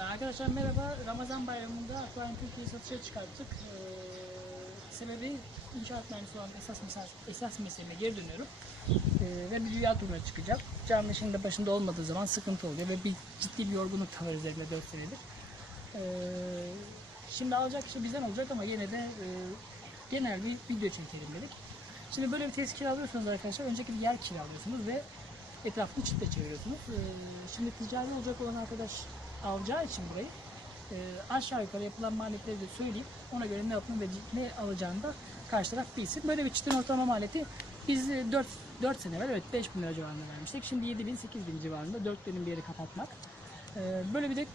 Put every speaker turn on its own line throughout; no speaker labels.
Arkadaşlar merhaba. Ramazan bayramında Akvaryum Türkiye'yi satışa çıkarttık. Ee, sebebi inşaat mühendisi olan esas, mesaj, esas mesleğime geri dönüyorum. Ee, ve bir dünya turuna çıkacağım. Canlı işin de başında olmadığı zaman sıkıntı oluyor ve bir ciddi bir yorgunluk da var üzerimde 4 senedir. Ee, şimdi alacak kişi bizden olacak ama yine de e, genel bir video çekelim dedik. Şimdi böyle bir tesis kiralıyorsunuz arkadaşlar. Önceki bir yer kiralıyorsunuz ve etrafını çitle çeviriyorsunuz. Ee, şimdi ticari olacak olan arkadaş alacağı için burayı e, aşağı yukarı yapılan maliyetleri de söyleyeyim. Ona göre ne yapın ve ne alacağını da karşı taraf bilsin. Böyle bir çitin ortalama maliyeti biz 4, 4 sene evvel evet 5 bin lira civarında vermiştik. Şimdi 7 bin 8 bin civarında 4 benim bir yeri kapatmak. Ee, böyle bir de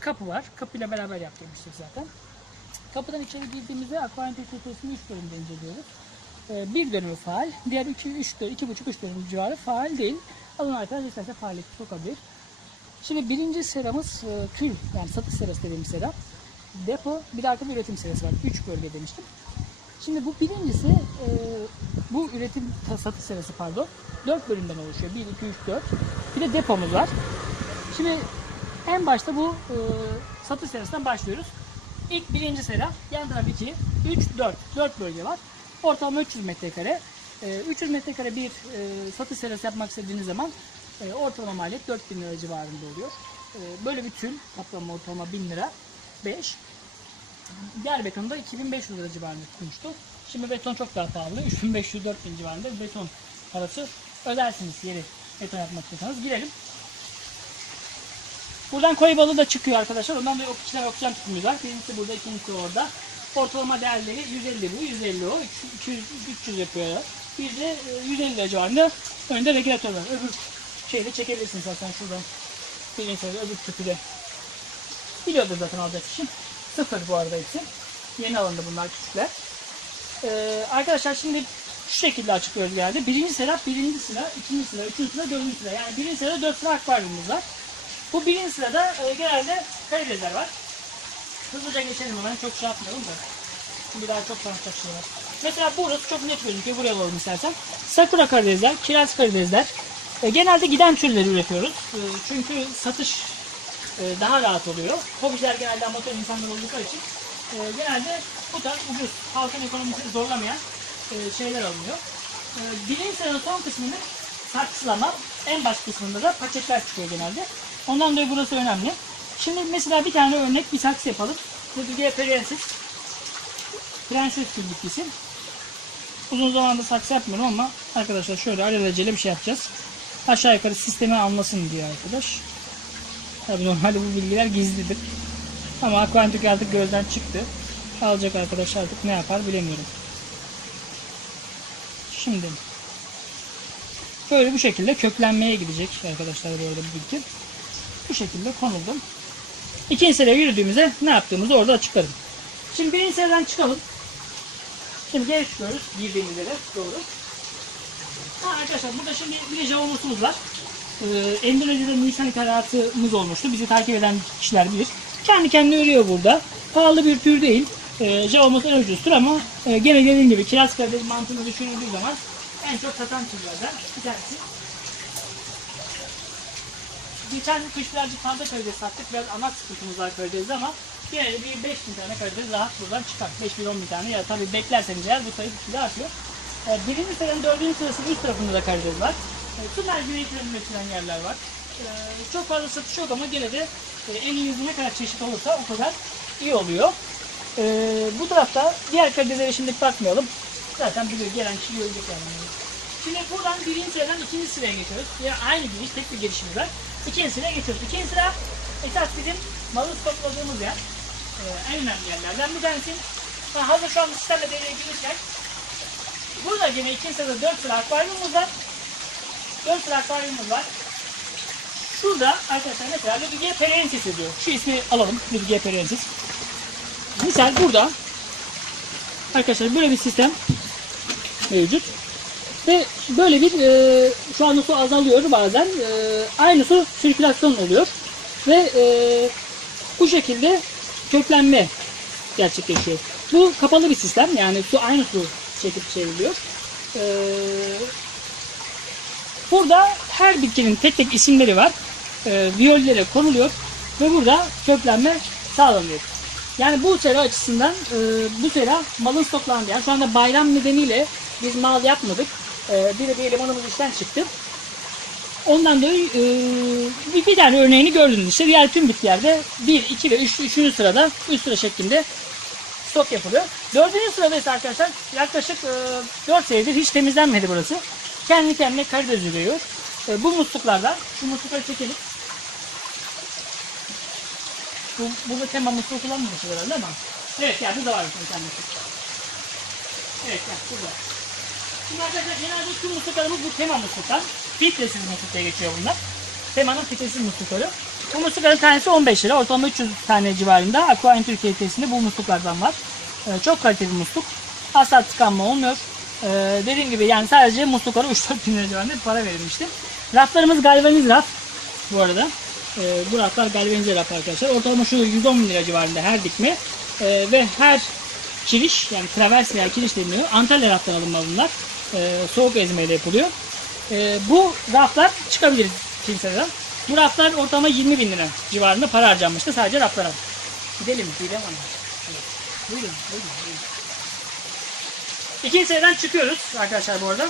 kapı var. Kapıyla beraber yaptırmıştık zaten. Kapıdan içeri girdiğimizde akvaryum teknolojisini 3 bölümde inceliyoruz. Ee, bir dönümü faal, diğer 2 3 2,5 3 dönüm civarı faal değil. Alın arkadaş isterse faaliyeti sokabilir. Şimdi birinci seramız e, yani satış serası dediğimiz sera. Depo bir de arka bir üretim serası var. 3 bölge demiştim. Şimdi bu birincisi e, bu üretim satış serası pardon 4 bölümden oluşuyor. 1, 2, 3, 4. Bir de depomuz var. Şimdi en başta bu e, satış serasından başlıyoruz. İlk birinci sera, yan taraf 2, 3, 4. 4 bölge var. Ortalama 300 metrekare. E, 300 metrekare bir e, satış serası yapmak istediğiniz zaman e, ortalama maliyet 4000 lira civarında oluyor. E, böyle bir tül kaplama ortalama 1000 lira. 5. Diğer betonda 2500 lira civarında tutmuştu. Şimdi beton çok daha pahalı. 3500-4000 civarında beton parası ödersiniz yeri beton yapmak istiyorsanız. Girelim. Buradan koyu balığı da çıkıyor arkadaşlar. Ondan dolayı oksijen tüpümüz var. Birincisi burada, ikincisi orada. Ortalama değerleri 150 bu, 150 o, 200, 300 yapıyor. Bir de e, 150 lira civarında önde regülatör var. Öbür şeyi de çekebilirsiniz zaten şuradan. Sırada öbür tüpü de. Biliyordur zaten alacak kişi. Sıfır bu arada hepsi. Yeni alındı bunlar küçükler. Ee, arkadaşlar şimdi şu şekilde açıklıyoruz genelde. Birinci sıra, birinci sıra, ikinci sıra, üçüncü sıra, dördüncü sıra. Yani birinci sırada dört sıra akvaryumumuz var. Bu birinci sırada e, genelde karidesler var. Hızlıca geçelim hemen. Çok şey yapmayalım da. Şimdi daha çok tanıtacak şey var. Mesela burası çok net gözüküyor. Buraya alalım istersen. Sakura karidesler, kiraz karidesler. E, genelde giden türleri üretiyoruz. E, çünkü satış e, daha rahat oluyor. Hobiciler genelde amatör insanlar oldukları için genelde bu tarz ucuz, halkın ekonomisini zorlamayan şeyler alınıyor. E, birinci sıranın son kısmını saksılama, en baş kısmında da paketler çıkıyor genelde. Ondan dolayı burası önemli. Şimdi mesela bir tane örnek bir saksı yapalım. Bu bir prenses. Prenses tür bitkisi. Uzun zamandır saksı yapmıyorum ama arkadaşlar şöyle alelacele bir şey yapacağız. Aşağı yukarı sistemi anlasın diyor arkadaş. Tabii normalde bu bilgiler gizlidir. Ama Aquantic artık gözden çıktı. Alacak arkadaş artık ne yapar bilemiyorum. Şimdi böyle bu şekilde köklenmeye gidecek arkadaşlar arada bu bilgi. Bu şekilde konuldum. İkinci sıraya yürüdüğümüzde ne yaptığımızı orada açıklarım. Şimdi birinci sıradan çıkalım. Şimdi geri çıkıyoruz girdiğimiz yere doğru. Arkadaşlar burada şimdi bir de javomuzumuz var. Ee, Endonezya'da Nisan ithalatımız olmuştu. Bizi takip eden kişiler bilir. Kendi kendine örüyor burada. Pahalı bir tür değil. Ee, javomuz en ucuzdur ama e, gene dediğim gibi kiraz kardeş mantığını düşünüldüğü zaman en çok satan türlerden bir tanesi. Geçen kış birazcık fazla karides sattık. Biraz anak sıkıntımız var karidesde ama yine de bir 5000 tane karides rahat buradan çıkar. 5000 10 bin tane ya tabii beklerseniz eğer bu sayı gitgide artıyor. Ee, birinci sıranın dördüncü sırasının üst tarafında da karides var. Su mercimeği türünün üretilen yerler var. Ee, çok fazla satış yok ama gene de e, en iyi ne kadar çeşit olursa o kadar iyi oluyor. Ee, bu tarafta diğer karideslere şimdilik bakmayalım. Zaten biliyor gelen kişi görecek yani. Şimdi buradan birinci sıradan ikinci sıraya geçiyoruz. Yani aynı giriş, tek bir girişimiz var. İkinci sıraya geçiyoruz. İkinci sıra esas bizim malı stokladığımız yer. Ee, en önemli yerlerden bir tanesi. Ha, hazır şu an sistemle devreye girirken burada yine ikinci sırada dört sıra akvaryumumuz var. Dört sıra akvaryumumuz var. Şurada arkadaşlar mesela Lubigia perensis diyor. Şu ismi alalım. Lubigia perensis. Misal burada arkadaşlar böyle bir sistem mevcut. Ve böyle bir e, şu anda su azalıyor bazen. E, aynı su sirkülasyon oluyor. Ve e, bu şekilde köklenme gerçekleşiyor. Bu kapalı bir sistem. Yani su aynı su çekip çevriliyor. E, burada her bitkinin tek tek isimleri var. E, viyollere konuluyor. Ve burada köklenme sağlanıyor. Yani bu sera açısından e, bu sera malın stoklandığı. Yani şu anda bayram nedeniyle biz mal yapmadık. E, bir bir elemanımız işten çıktı. Ondan dolayı e, bir, bir tane örneğini gördünüz işte. Diğer tüm bitkilerde 1, 2 ve 3. Üç, sırada üst sıra şeklinde stok yapılıyor. Dördüncü sırada ise arkadaşlar yaklaşık e, 4 senedir hiç temizlenmedi burası. Kendi kendine karides ürüyor. E, bu musluklardan, şu muslukları çekelim. Bu, burada tema musluğu kullanmamışız herhalde ama. Evet ya burada var bir tane musluk. Evet ya burada. Şimdi arkadaşlar genelde şu musluklarımız bu tema musluklar. Filtresiz musluk geçiyor bunlar. Tema'nın filtresiz muslukları. Bu muslukların tanesi 15 lira. Ortalama 300 tane civarında. Aqua Türkiye testinde bu musluklardan var. Ee, çok kaliteli musluk. Asla tıkanma olmuyor. Ee, dediğim gibi yani sadece musluklara 3-4 bin lira civarında para verilmişti. Raflarımız galvaniz raf. Bu arada. Ee, bu raflar galvanize raf arkadaşlar. Ortalama şu 110 bin lira civarında her dikme. Ve her kiriş yani travers veya kiriş deniyor. Antalya raftan alınma bunlar. Soğuk ezmeyle yapılıyor. Bu raflar çıkabilir kimseden. Bu raflar ortalama 20 bin lira civarında para harcanmıştı sadece raflara. Gidelim, gidelim. Buyurun, buyurun, buyurun. İkinci seriden çıkıyoruz arkadaşlar bu arada.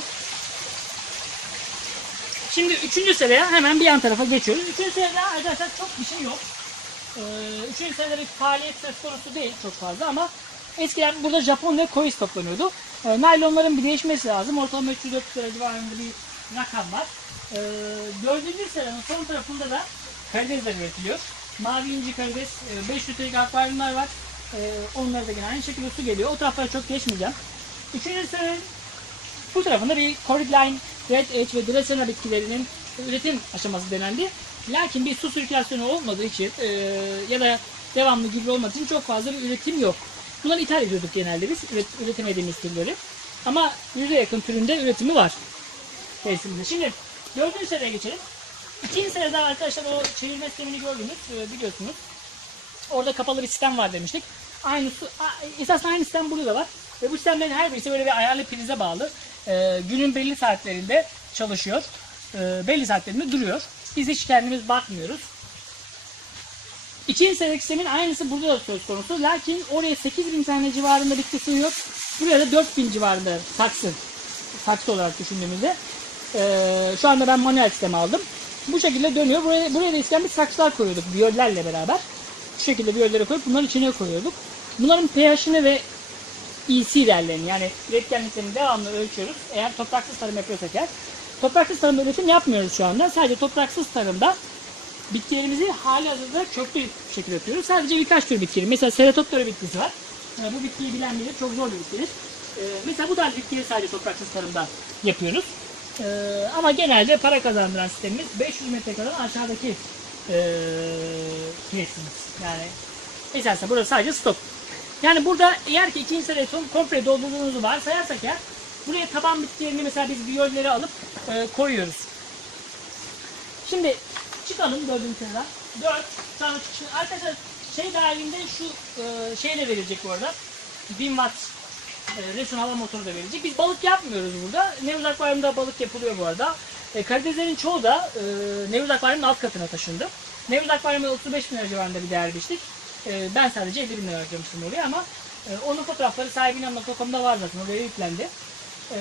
Şimdi üçüncü seraya hemen bir yan tarafa geçiyoruz. Üçüncü seride arkadaşlar çok bir şey yok. Ee, üçüncü seride bir faaliyet söz konusu değil çok fazla ama eskiden burada Japon ve Koi toplanıyordu. Ee, naylonların bir değişmesi lazım. Ortalama 300 lira civarında bir rakam var. Ee, dördüncü seranın son tarafında da karidesler üretiliyor. Mavi inci karides, e, 5 litrelik akvaryumlar var. Ee, onlara da yine aynı şekilde su geliyor. O taraflara çok geçmeyeceğim. Üçüncü bu tarafında bir Corydline, Red Edge ve Dracena bitkilerinin üretim aşaması denendi. Lakin bir su sirkülasyonu olmadığı için e, ya da devamlı gibi olmadığı için çok fazla bir üretim yok. Bunları ithal ediyorduk genelde biz üret, üretemediğimiz türleri. Ama yüze yakın türünde üretimi var teslimde. Şimdi dördüncü seneye geçelim. İkinci senede arkadaşlar o çevirme sistemini gördünüz e, biliyorsunuz. Orada kapalı bir sistem var demiştik. Aynısı, a- esas aynı sistem burada da var. Ve bu sistemlerin her birisi böyle bir ayarlı prize bağlı. E, günün belli saatlerinde çalışıyor. E, belli saatlerinde duruyor. Biz hiç kendimiz bakmıyoruz. İkinci senedeki sistemin aynısı burada da söz konusu. Lakin oraya 8000 tane civarında bitki sığıyor. Buraya da 4000 civarında saksı. Saksı olarak düşündüğümüzde. Ee, şu anda ben manuel sistem aldım. Bu şekilde dönüyor. Buraya, buraya da eskiden saksılar koyuyorduk biyollerle beraber. Bu şekilde biyolleri koyup bunların içine koyuyorduk. Bunların pH'ini ve EC değerlerini yani üretkenliklerini devamlı ölçüyoruz. Eğer topraksız tarım yapıyorsak eğer. Topraksız tarımda üretim yapmıyoruz şu anda. Sadece topraksız tarımda bitkilerimizi hali hazırda köklü bir şekilde yapıyoruz. Sadece birkaç tür bitkileri. Mesela seratoptera bitkisi var. Ee, bu bitkiyi bilen bilir. Çok zor bir bitkidir. Ee, mesela bu tarz bitkileri sadece topraksız tarımda yapıyoruz. Ee, ama genelde para kazandıran sistemimiz 500 metrekareden aşağıdaki kireçimiz. Yani esasen burası sadece stok. Yani burada eğer ki ikinci sene son komple doldurduğunuzu varsayarsak eğer buraya taban bitkilerini mesela biz biyolleri alıp e, koyuyoruz. Şimdi çıkalım dördüncü sırada. Dört tane çıkış. Arkadaşlar şey dahilinde şu e, şeyle verilecek bu arada. 1000 watt e, resim hava motoru da verilecek. Biz balık yapmıyoruz burada. Nevruz Akvaryum'da balık yapılıyor bu arada. E, karideslerin çoğu da e, Nevruz Akvaryum'un alt katına taşındı. Nevruz Akvaryum'da 35 bin lira civarında bir değer biçtik. E, ben sadece 50 bin lira harcamıştım oraya ama e, onun fotoğrafları sahibinam.com'da var zaten. Oraya yüklendi. E,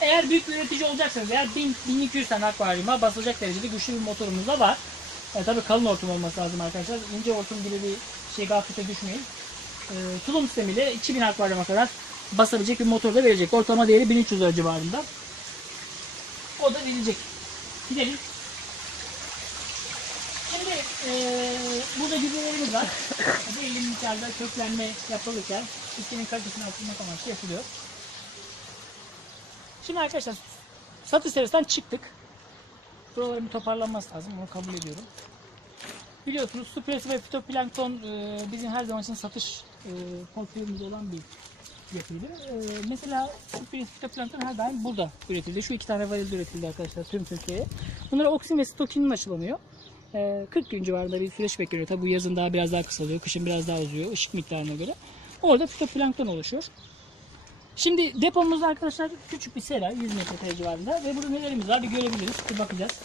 eğer büyük bir üretici olacaksanız eğer 1000 1200 tane akvaryuma basılacak derecede güçlü bir motorumuz da var. E, tabii kalın hortum olması lazım arkadaşlar. İnce hortum gibi bir şey gaflete düşmeyin. E, tulum sistemiyle 2000 akvaryuma kadar basabilecek bir motor da verecek. Ortalama değeri 1300 lira civarında. O da verilecek. Gidelim. Şimdi e, burada gübrelerimiz var. Belli miktarda köklenme yapılırken bitkinin kalitesini arttırmak amaçlı yapılıyor. Şimdi arkadaşlar satış servisinden çıktık. Buraların bir toparlanması lazım. Onu kabul ediyorum. Biliyorsunuz su ve fitoplankton e, bizim her zaman için satış e, portföyümüzde olan bir yapıydı. E, mesela su püresi fitoplankton her daim burada üretildi. Şu iki tane varilde üretildi arkadaşlar tüm Türkiye'ye. Bunlara oksin ve stokinin aşılanıyor. E, 40 gün civarında bir süreç bekleniyor. Tabi bu yazın daha biraz daha kısalıyor. Kışın biraz daha uzuyor ışık miktarına göre. Orada fitoplankton oluşuyor. Şimdi depomuzda arkadaşlar küçük bir sera 100 metrekare civarında ve burada nelerimiz var bir görebiliriz bir bakacağız.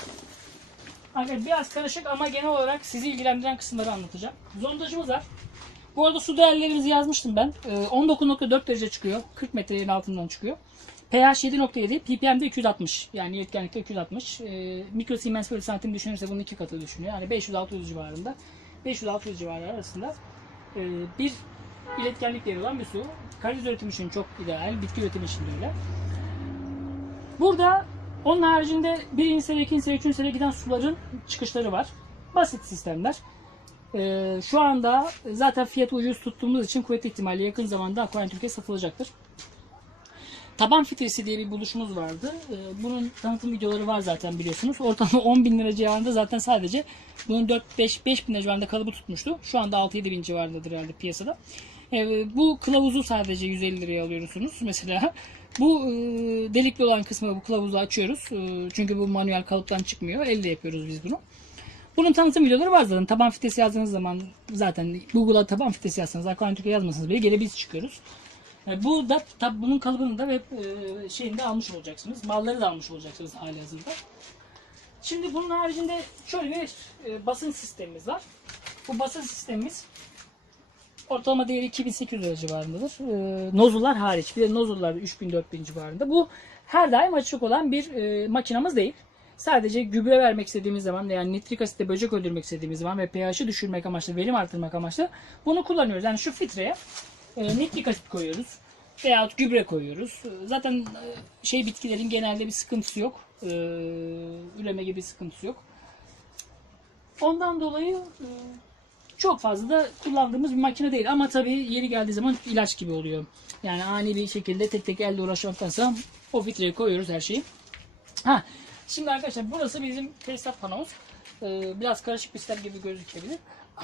Arkadaşlar biraz karışık ama genel olarak sizi ilgilendiren kısımları anlatacağım. Zondajımız var. Bu arada su değerlerimizi yazmıştım ben. Ee, 19.4 derece çıkıyor. 40 metrenin altından çıkıyor. pH 7.7, ppm de 260. Yani iletkenlikte 260. Ee, mikro Siemens bölü santim düşünürse bunun iki katı düşünüyor. Yani 500-600 civarında. 500-600 civarı arasında e, bir iletkenlik değeri olan bir su. Kariz üretimi için çok ideal. Bitki üretimi için de öyle. Burada onun haricinde birinci sene, ikinci sene, üçüncü sene giden suların çıkışları var. Basit sistemler. Ee, şu anda zaten fiyatı ucuz tuttuğumuz için kuvvetli ihtimalle yakın zamanda Aquarium Türkiye satılacaktır. Taban filtresi diye bir buluşumuz vardı. Ee, bunun tanıtım videoları var zaten biliyorsunuz. Ortalama 10 bin lira civarında zaten sadece bunun 4-5 bin lira civarında kalıbı tutmuştu. Şu anda 6-7 bin civarındadır herhalde piyasada. Ee, bu kılavuzu sadece 150 liraya alıyorsunuz mesela. Bu e, delikli olan kısmı bu kılavuzu açıyoruz. E, çünkü bu manuel kalıptan çıkmıyor. Elle yapıyoruz biz bunu. Bunun tanıtım videoları var zaten. Taban filtresi yazdığınız zaman zaten Google'a taban filtresi yazsanız, Türkiye yazmasanız bile gene biz çıkıyoruz. E, bu da tabi bunun kalıbını da ve e, şeyini de almış olacaksınız. Malları da almış olacaksınız hali hazırda. Şimdi bunun haricinde şöyle bir e, basın sistemimiz var. Bu basın sistemimiz ortalama değeri 2800 lira civarındadır. Nozullar hariç. Bir de nozullar 3000-4000 civarında. Bu her daim açık olan bir makinamız değil. Sadece gübre vermek istediğimiz zaman yani nitrik asitle böcek öldürmek istediğimiz zaman ve pH'i düşürmek amaçlı, verim artırmak amaçlı bunu kullanıyoruz. Yani şu filtreye e, nitrik asit koyuyoruz veyahut gübre koyuyoruz. E, Zaten e, şey bitkilerin genelde bir sıkıntısı yok. E, üreme gibi bir sıkıntısı yok. Ondan dolayı e, çok fazla da kullandığımız bir makine değil. Ama tabii yeri geldiği zaman ilaç gibi oluyor. Yani ani bir şekilde tek tek elde uğraşmaktansa o filtreye koyuyoruz her şeyi. Ha, şimdi arkadaşlar burası bizim tesisat panomuz. Ee, biraz karışık bir sistem gibi gözükebilir.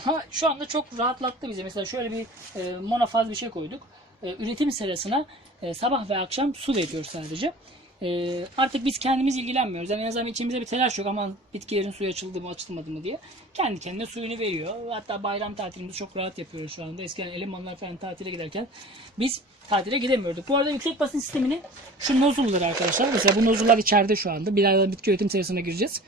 Ama şu anda çok rahatlattı bizi. Mesela şöyle bir e, monofaz bir şey koyduk. E, üretim sırasına e, sabah ve akşam su veriyoruz sadece. E, artık biz kendimiz ilgilenmiyoruz. Yani en azından içimizde bir telaş yok. Aman bitkilerin suyu açıldı mı açılmadı mı diye. Kendi kendine suyunu veriyor. Hatta bayram tatilimizi çok rahat yapıyoruz şu anda. Eskiden elemanlar falan tatile giderken biz tatile gidemiyorduk. Bu arada yüksek basınç sistemini şu nozulları arkadaşlar. Mesela bu nozullar içeride şu anda. Birazdan bitki üretim sırasına gireceğiz.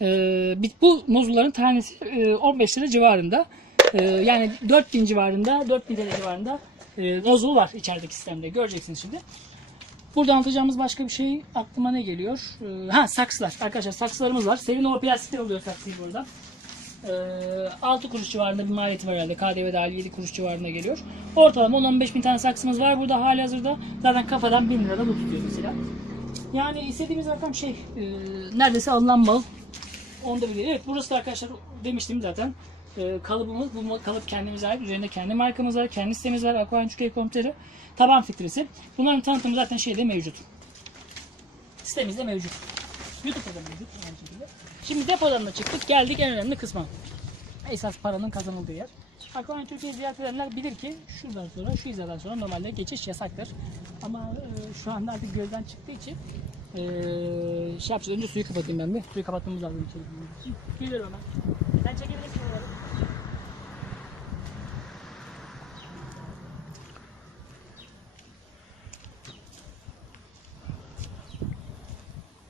Ee, bu nozulların tanesi e, 15 lira civarında. Ee, yani 4000 civarında, 4000 TL civarında e, nozul var içerideki sistemde. Göreceksiniz şimdi. Burada anlatacağımız başka bir şey aklıma ne geliyor? Ee, ha saksılar. Arkadaşlar saksılarımız var. Sevinova plastikte oluyor saksıyı burada. Ee, 6 kuruş civarında bir maliyeti var herhalde. KDV dahil 7 kuruş civarında geliyor. Ortalama 10-15 bin tane saksımız var burada hali hazırda. Zaten kafadan 1000 lirada bu tutuyor mesela. Yani istediğimiz rakam şey e, neredeyse alınan mal onda bile. Evet burası da arkadaşlar demiştim zaten. E, kalıbımız bu kalıp kendimize ait. Üzerinde kendi markamız var. Kendi sitemiz var. Aquarium Türkiye Komiteri. Taban filtresi. Bunların tanıtımı zaten şeyde mevcut. Sitemizde mevcut. YouTube'da da mevcut. Şimdi depodan da çıktık. Geldik en önemli kısma. Esas paranın kazanıldığı yer. Aquarium Türkiye ziyaret edenler bilir ki şuradan sonra, şu hizadan sonra normalde geçiş yasaktır. Ama e, şu anda artık gözden çıktığı için e, şey yapacağız. Önce suyu kapatayım ben bir. Suyu kapatmamız lazım içeri. Geliyorum hemen. Sen çekebilirsin oraları.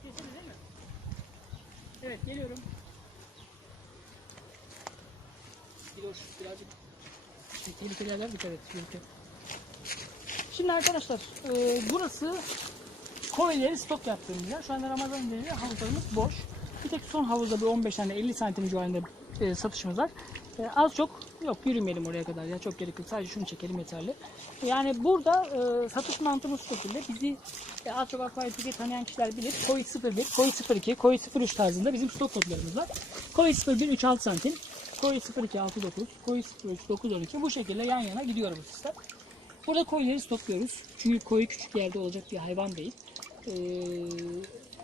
Geçelim değil mi? Evet geliyorum. Gidiyor birazcık şey, tehlikeli yerler dikkat et. yürürken. Şimdi arkadaşlar e, burası koyları stok yaptığımız yer. Şu anda Ramazan dönemi havuzlarımız boş. Bir tek son havuzda bir 15 tane 50 santim civarında e, satışımız var. E, az çok yok yürümeyelim oraya kadar ya çok gerek yok. Sadece şunu çekelim yeterli. Yani burada e, satış mantığımız şu şekilde. Bizi e, az çok Türkiye tanıyan kişiler bilir. Koy 01, Koy 02, Koy 03 tarzında bizim stok kodlarımız var. Koy 01 36 santim. Koy 02 69, Koy 03 912 bu şekilde yan yana gidiyor bu sistem. Burada koyuları stokluyoruz. Çünkü koyu küçük yerde olacak bir hayvan değil. Ee,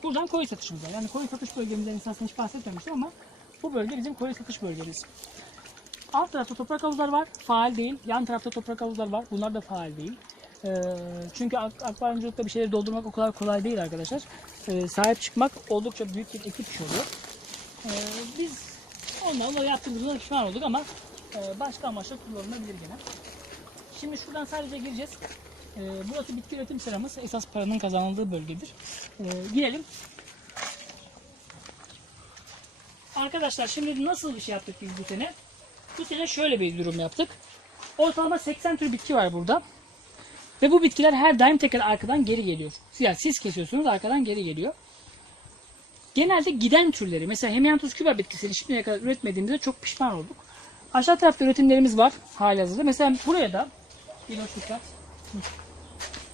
buradan koyu satışımız var. Yani koyu satış bölgemizden esasında hiç bahsetmemiştim ama bu bölge bizim koyu satış bölgemiz. Alt tarafta toprak havuzlar var. Faal değil. Yan tarafta toprak havuzlar var. Bunlar da faal değil. Ee, çünkü ak- akvaryumculukta bir şeyleri doldurmak o kadar kolay değil arkadaşlar. Ee, sahip çıkmak oldukça büyük bir ekip işi oluyor. Ee, biz ondan da yaptığımızda pişman olduk ama e, başka amaçla kullanılabilir gene. Şimdi şuradan sadece gireceğiz. Ee, burası bitki üretim sıramız. Esas paranın kazanıldığı bölgedir. Ee, girelim. arkadaşlar şimdi nasıl bir şey yaptık biz bu sene? Bu sene şöyle bir durum yaptık. Ortalama 80 tür bitki var burada. Ve bu bitkiler her daim tekrar arkadan geri geliyor. Yani siz kesiyorsunuz arkadan geri geliyor. Genelde giden türleri mesela Hemianthus küba bitkisini şimdiye kadar üretmediğimizde çok pişman olduk. Aşağı tarafta üretimlerimiz var halihazırda. Mesela buraya da bir hoş dikkat. Hı.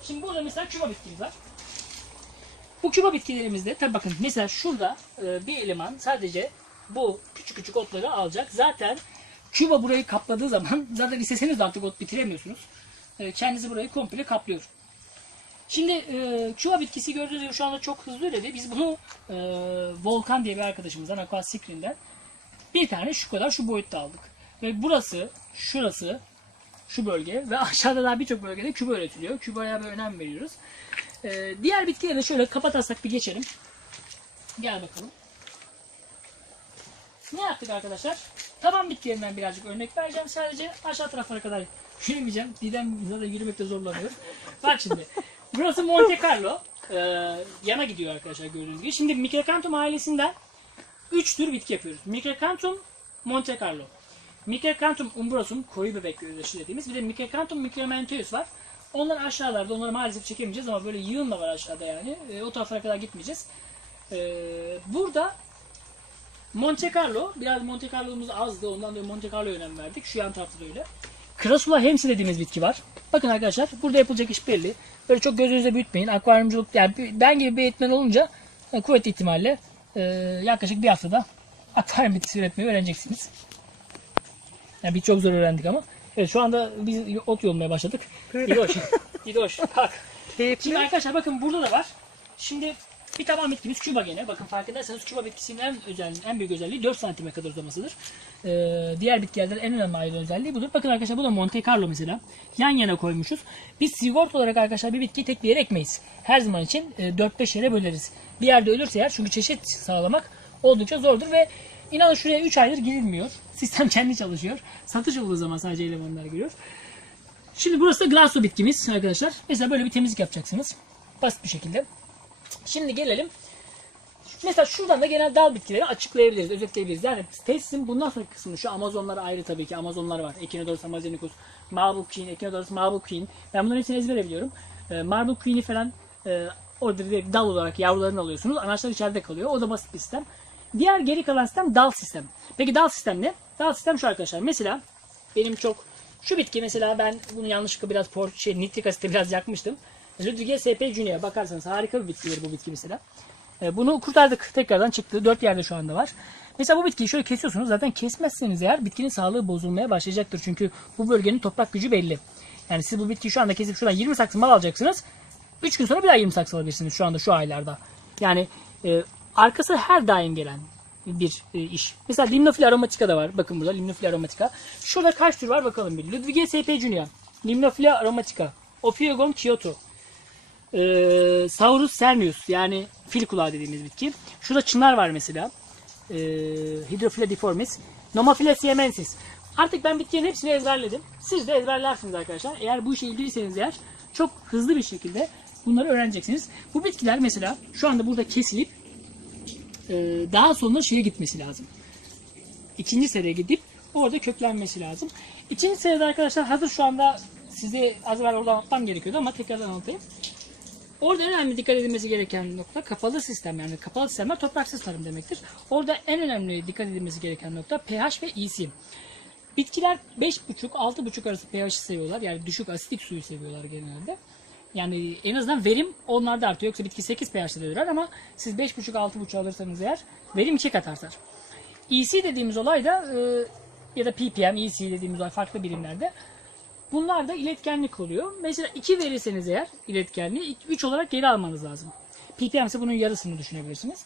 Şimdi burada mesela küba bitkimiz var. Bu küba bitkilerimizde tabi bakın mesela şurada e, bir eleman sadece bu küçük küçük otları alacak. Zaten küba burayı kapladığı zaman zaten isteseniz de artık ot bitiremiyorsunuz. E, kendisi burayı komple kaplıyor. Şimdi e, çuva bitkisi gördüğünüz gibi şu anda çok hızlı üredi. Biz bunu e, Volkan diye bir arkadaşımızdan Aqua bir tane şu kadar şu boyutta aldık. Ve burası, şurası, şu bölge ve aşağıda daha birçok bölgede küba üretiliyor. Kübaya bir önem veriyoruz. E, diğer bitkileri de şöyle kapatarsak bir geçelim. Gel bakalım. Ne yaptık arkadaşlar? Taban bitkilerinden birazcık örnek vereceğim. Sadece aşağı taraflara kadar yürümeyeceğim. Didem zaten yürümekte zorlanıyor. Bak şimdi. Burası Monte Carlo. Ee, yana gidiyor arkadaşlar gördüğünüz gibi. Şimdi Micracanthum ailesinden 3 tür bitki yapıyoruz. Micracanthum Monte Carlo. Micracanthum umbrosum koyu bebek gözyaşı dediğimiz. Bir de Micracanthum micramenteus var. Onlar aşağılarda. Onları maalesef çekemeyeceğiz ama böyle yığın da var aşağıda yani. Ee, o taraflara kadar gitmeyeceğiz. Ee, burada Monte Carlo, biraz Monte Carlo'muz azdı. Ondan dolayı Monte Carlo'ya önem verdik. Şu yan tarafta da öyle. Krasula hemsi dediğimiz bitki var. Bakın arkadaşlar burada yapılacak iş belli. Böyle çok gözünüzde büyütmeyin. Akvaryumculuk yani ben gibi bir eğitmen olunca e, kuvvetli ihtimalle e, yaklaşık bir haftada akvaryum bitkisi üretmeyi öğreneceksiniz. Yani biz çok zor öğrendik ama. Evet şu anda biz ot yolmaya başladık. Gidoş. Gidoş. Bak. Şimdi arkadaşlar bakın burada da var. Şimdi bir taban bitkimiz küba gene. Bakın fark ederseniz küba bitkisinin en, özel, en büyük özelliği 4 santime kadar uzamasıdır. Ee, diğer bitkilerden en önemli ayrı özelliği budur. Bakın arkadaşlar bu da Monte Carlo mesela. Yan yana koymuşuz. Biz sigorta olarak arkadaşlar bir bitkiyi tek bir yere ekmeyiz. Her zaman için e, 4-5 yere böleriz. Bir yerde ölürse eğer çünkü çeşit sağlamak oldukça zordur ve inanın şuraya 3 aydır girilmiyor. Sistem kendi çalışıyor. Satış olduğu zaman sadece elemanlar giriyor. Şimdi burası da glasso bitkimiz arkadaşlar. Mesela böyle bir temizlik yapacaksınız. Basit bir şekilde. Şimdi gelelim. Mesela şuradan da genel dal bitkileri açıklayabiliriz, özetleyebiliriz. Yani tesisin bundan sonraki kısmını şu Amazonlar ayrı tabii ki. Amazonlar var. Echinodorus amazonicus, Marble Queen, Echinodorus Marble Queen. Ben bunların hepsini ezbere biliyorum. Ee, Marble Queen'i falan e, orada direkt dal olarak yavrularını alıyorsunuz. Anaçlar içeride kalıyor. O da basit bir sistem. Diğer geri kalan sistem dal sistem. Peki dal sistem ne? Dal sistem şu arkadaşlar. Mesela benim çok şu bitki mesela ben bunu yanlışlıkla biraz por, şey, nitrik asitte biraz yakmıştım. Ludwig SP Junior bakarsanız harika bir bitkidir bu bitki mesela. E, Bunu kurtardık. Tekrardan çıktı. Dört yerde şu anda var. Mesela bu bitkiyi şöyle kesiyorsunuz. Zaten kesmezseniz eğer bitkinin sağlığı bozulmaya başlayacaktır. Çünkü bu bölgenin toprak gücü belli. Yani siz bu bitkiyi şu anda kesip şuradan 20 saksı mal alacaksınız. 3 gün sonra bir daha 20 saksı alabilirsiniz şu anda şu aylarda. Yani e, arkası her daim gelen bir e, iş. Mesela Limnophylla aromatica da var. Bakın burada Limnophylla aromatica. Şurada kaç tür var bakalım bir. Ludwig SP Junior. Limnophylla aromatica. Ophiogum kyoto. Ee, Saurus cernius yani fil kulağı dediğimiz bitki. Şurada çınar var mesela. Ee, Hydrophila deformis. Nomophila siemensis. Artık ben bitkilerin hepsini ezberledim. Siz de ezberlersiniz arkadaşlar. Eğer bu işe ilgiliyseniz eğer çok hızlı bir şekilde bunları öğreneceksiniz. Bu bitkiler mesela şu anda burada kesilip e, daha sonra şeye gitmesi lazım. İkinci sereye gidip orada köklenmesi lazım. İkinci seride arkadaşlar hazır şu anda size az evvel orada anlatmam gerekiyordu ama tekrardan anlatayım. Orada önemli dikkat edilmesi gereken nokta kapalı sistem yani kapalı sistemler topraksız tarım demektir. Orada en önemli dikkat edilmesi gereken nokta pH ve EC. Bitkiler 5,5-6,5 arası pH'i seviyorlar. Yani düşük asitik suyu seviyorlar genelde. Yani en azından verim onlarda artıyor. Yoksa bitki 8 pH'de durar ama siz 5,5-6,5 alırsanız eğer verim 2 kat artar. EC dediğimiz olay da e, ya da ppm, EC dediğimiz olay farklı birimlerde. Bunlar da iletkenlik oluyor. Mesela 2 verirseniz eğer iletkenliği 3 olarak geri almanız lazım. ppm ise bunun yarısını düşünebilirsiniz.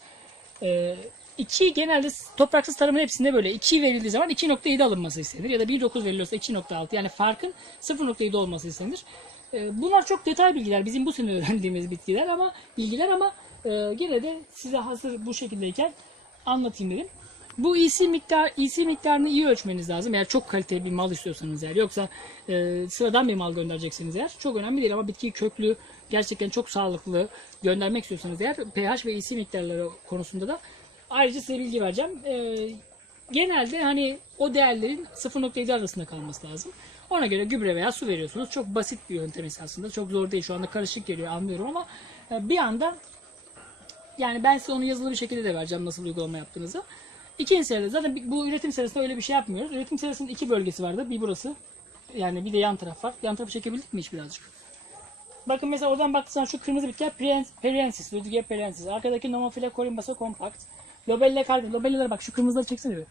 2 genelde topraksız tarımın hepsinde böyle 2 verildiği zaman 2.7 alınması istenir ya da 1.9 veriliyorsa 2.6 yani farkın 0.7 olması istenir. Ee, Bunlar çok detay bilgiler. Bizim bu sene öğrendiğimiz bitkiler ama bilgiler ama e, gene de size hazır bu şekildeyken anlatayım dedim. Bu EC miktar EC miktarını iyi ölçmeniz lazım. Eğer çok kaliteli bir mal istiyorsanız eğer yoksa e, sıradan bir mal göndereceksiniz eğer çok önemli değil ama bitkiyi köklü gerçekten çok sağlıklı göndermek istiyorsanız eğer pH ve EC miktarları konusunda da ayrıca size bilgi vereceğim. Ee, genelde hani o değerlerin 0.7 arasında kalması lazım. Ona göre gübre veya su veriyorsunuz. Çok basit bir yöntem esasında. Çok zor değil. Şu anda karışık geliyor anlıyorum ama e, bir anda yani ben size onu yazılı bir şekilde de vereceğim nasıl uygulama yaptığınızı. İkinci seride zaten bu üretim serisinde öyle bir şey yapmıyoruz. Üretim serisinin iki bölgesi vardı. Bir burası. Yani bir de yan taraf var. Yan tarafı çekebildik mi hiç birazcık? Bakın mesela oradan baktıysan şu kırmızı bitkiler Periens- Periensis, Ludigia Periensis. Arkadaki Nomophylla corimbasa compact. Lobella cardi. Lobella'lara bak şu kırmızıları çeksene bir.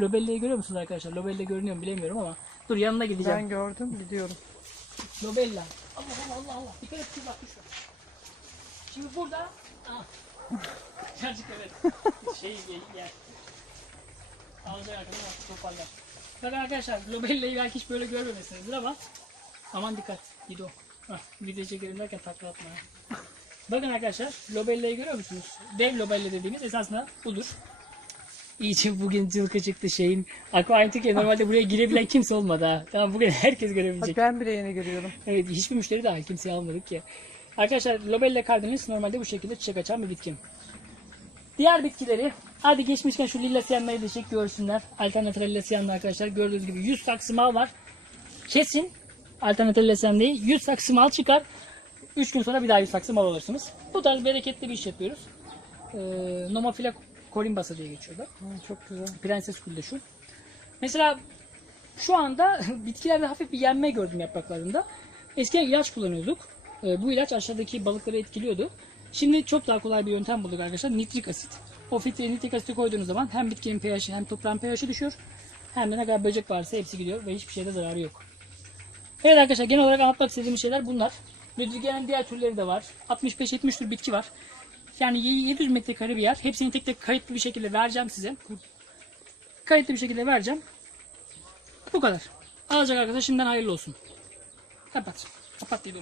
Lobella'yı görüyor musunuz arkadaşlar? Lobella görünüyor mu bilemiyorum ama. Dur yanına gideceğim.
Ben gördüm biliyorum.
Lobella. Allah Allah Allah Allah. Dikkat et bak şu. Şimdi burada ah. Gerçek evet. şey yer. Alacak arkadan artık toparlar. Bakın arkadaşlar Lobella'yı belki hiç böyle görmemişsinizdir ama aman dikkat. Ah, video çekelim derken takla atma. Bakın arkadaşlar Lobella'yı görüyor musunuz? Dev Lobella dediğimiz esasında budur. İyice bugün cılkı çıktı şeyin. Aquarium Türkiye normalde buraya girebilen kimse olmadı ha. Tamam bugün herkes görebilecek.
Bak ben bile yeni görüyorum.
Evet hiçbir müşteri dahil kimseye almadık ki. Arkadaşlar Lobella cardinalis normalde bu şekilde çiçek açan bir bitki. Diğer bitkileri hadi geçmişken şu lillasiyanları da çek görsünler. Alternatif lillasiyanlı arkadaşlar gördüğünüz gibi 100 saksı mal var. Kesin alternatif lillasiyan değil 100 saksı mal çıkar. 3 gün sonra bir daha 100 saksı mal alırsınız. Bu tarz bereketli bir iş yapıyoruz. Ee, Nomophylla corimbasa diye geçiyordu.
Hı, çok güzel.
Prenses gülü şu. Mesela şu anda bitkilerde hafif bir yenme gördüm yapraklarında. Eskiden ilaç kullanıyorduk. Ee, bu ilaç aşağıdaki balıkları etkiliyordu. Şimdi çok daha kolay bir yöntem bulduk arkadaşlar. Nitrik asit. O filtreye nitrik asiti koyduğunuz zaman hem bitkinin pH'i hem toprağın pH'i düşüyor. Hem de ne kadar böcek varsa hepsi gidiyor ve hiçbir şeyde zararı yok. Evet arkadaşlar genel olarak anlatmak istediğim şeyler bunlar. Müdürgenin diğer türleri de var. 65-70 tür bitki var. Yani 700 metrekare bir yer. Hepsini tek tek kayıtlı bir şekilde vereceğim size. Kayıtlı bir şekilde vereceğim. Bu kadar. Alacak arkadaşlar şimdiden hayırlı olsun. Kapat. Kapat diye.